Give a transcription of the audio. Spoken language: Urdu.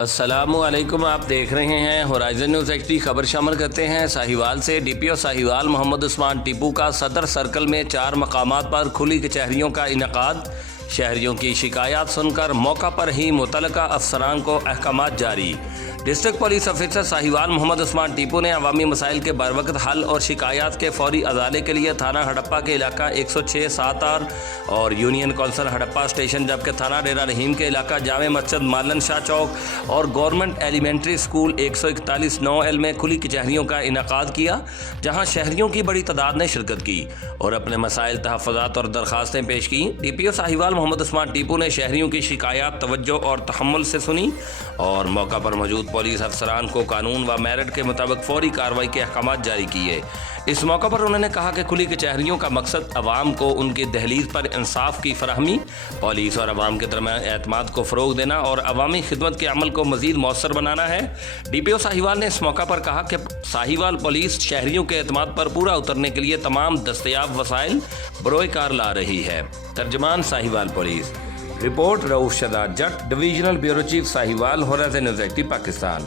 السلام علیکم، آپ دیکھ رہے ہیں ہورائزن نیوز ایچ ڈی۔ خبر شامل کرتے ہیں ساہیوال سے۔ ڈی پی او ساہیوال محمد عثمان ٹیپو کا صدر سرکل میں 4 مقامات پر کھلی کچہریوں کا انعقاد۔ شہریوں کی شکایات سن کر موقع پر ہی متعلقہ افسران کو احکامات جاری۔ District police officer Sahiwal Muhammad Usman Tipu نے عوامی مسائل کے بروقت حل اور شکایات کے فوری ازالے کے لیے تھانہ ہڑپہ کے علاقہ 106 7 آر اور یونین کونسل ہڑپہ اسٹیشن، جبکہ تھانہ ڈیرہ رحیم کے علاقہ جامع مسجد مالن شاہ چوک اور گورنمنٹ ایلیمنٹری اسکول 141 9 ایل میں کھلی کچہریوں کا انعقاد کیا، جہاں شہریوں کی بڑی تعداد نے شرکت کی اور اپنے مسائل، تحفظات اور درخواستیں پیش کی۔ ڈی پی او ساہیوال محمد عثمان ٹیپو نے شہریوں کی شکایات توجہ اور تحمل سے سنی اور موقع پر موجود پولیس افسران کو قانون و میرٹ کے مطابق فوری کارروائی کے احکامات جاری کیے۔ اس موقع پر انہوں نے کہا کہ کھلی کچہریوں کا مقصد عوام کو ان کی دہلیز پر انصاف کی فراہمی، پولیس اور عوام کے درمیان اعتماد کو فروغ دینا اور عوامی خدمت کے عمل کو مزید مؤثر بنانا ہے۔ ڈی پی او ساہیوال نے اس موقع پر کہا کہ ساہیوال پولیس شہریوں کے اعتماد پر پورا اترنے کے لیے تمام دستیاب وسائل بروئے کار لا رہی ہے۔ ترجمان Sahiwal police. Report Rauf Shaddad Jat, divisional bureau chief Sahiwal, horizon news HD ڈی، پاکستان۔